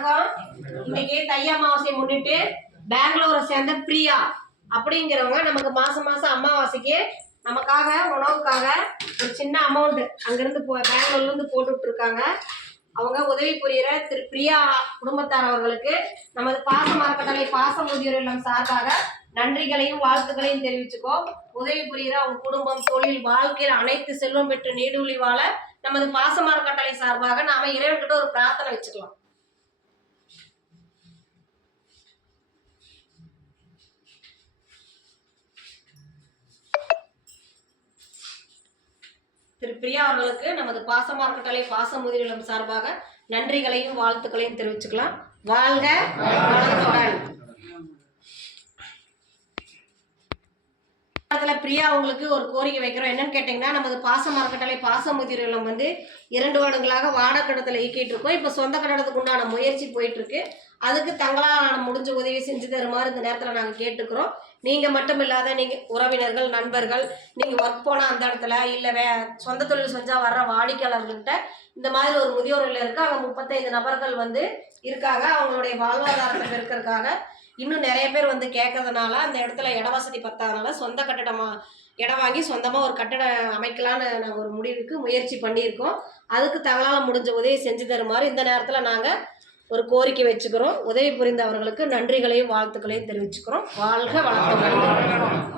வணக்கம். இன்னைக்கு தை அமாவாசை முன்னிட்டு பெங்களூரை சேர்ந்த பிரியா அப்படிங்கிறவங்க நமக்கு மாசம் மாசம் அமாவாசைக்கு நமக்காக உணவுக்காக ஒரு சின்ன அமௌண்ட் அங்கிருந்து பெங்களூர்ல இருந்து போட்டுட்டு இருக்காங்க. அவங்க உதவி புரிகிற திரு பிரியா குடும்பத்தார் அவர்களுக்கு நமது பாசம் அறக்கட்டளை பாசம் முதியோர் இல்லம் சார்பாக நன்றிகளையும் வாழ்த்துக்களையும் தெரிவிச்சுக்கோ. உதவி புரிகிற அவங்க குடும்பம், தொழில், வாழ்க்கையில் அனைத்து செல்வம் பெற்று நீடூழி வாழ நமது பாசம் அறக்கட்டளை சார்பாக நாம இறைவன்கிட்ட ஒரு பிரார்த்தனை வச்சுக்கலாம். திரு பிரியா அவர்களுக்கு நமது பாசம் அறக்கட்டளை பாசம் முதியோர் இல்லம் சார்பாக நன்றிகளையும் வாழ்த்துக்களையும் தெரிவிச்சுக்கலாம். வாழ்க வளத்துடன். பிரியா அவங்களுக்கு ஒரு கோரிக்கை வைக்கிறோம். என்னன்னு கேட்டீங்கன்னா, நமது பாசம் அறக்கட்டளை பாசம் முதியோர் இல்லம் 2 வருடங்களாக வாடகை கட்டடத்தில் இயக்கிட்டு இருக்கோம். இப்போ சொந்த கட்டடத்துக்கு உண்டான முயற்சி போயிட்டு இருக்கு. அதுக்கு தங்களால் முடிஞ்ச உதவி செஞ்சு தருமாறு இந்த நேரத்தில் நாங்கள் கேட்டுக்கிறோம். நீங்கள் மட்டும் இல்லாத நீங்கள் உறவினர்கள், நண்பர்கள், நீங்கள் ஒர்க் போனால் அந்த இடத்துல இல்லை சொந்த தொழில் செஞ்சால் வர்ற வாடிக்கையாளர்கள்கிட்ட இந்த மாதிரி ஒரு முதியோர் இல்லம் இருக்குது. அங்கே 35 நபர்கள் இருக்காங்க. அவங்களுடைய வாழ்வாதாரத்தை பெருக்கிறதுக்காக இன்னும் நிறைய பேர் கேட்கறதுனால அந்த இடத்துல இட வசதி பத்தாதனால சொந்த கட்டடமாக இடம் வாங்கி சொந்தமாக ஒரு கட்டடம் அமைக்கலான்னு நாங்கள் ஒரு முடிவுக்கு முயற்சி பண்ணியிருக்கோம். அதுக்கு தங்களால் முடிஞ்ச உதவி செஞ்சு தருமாறு இந்த நேரத்தில் நாங்கள் ஒரு கோரிக்கை வச்சுக்கிறோம். உதவி புரிந்தவர்களுக்கு நன்றிகளையும் வாழ்த்துக்களையும் தெரிவிச்சுக்கிறோம். வாழ்க வளத்துடன்.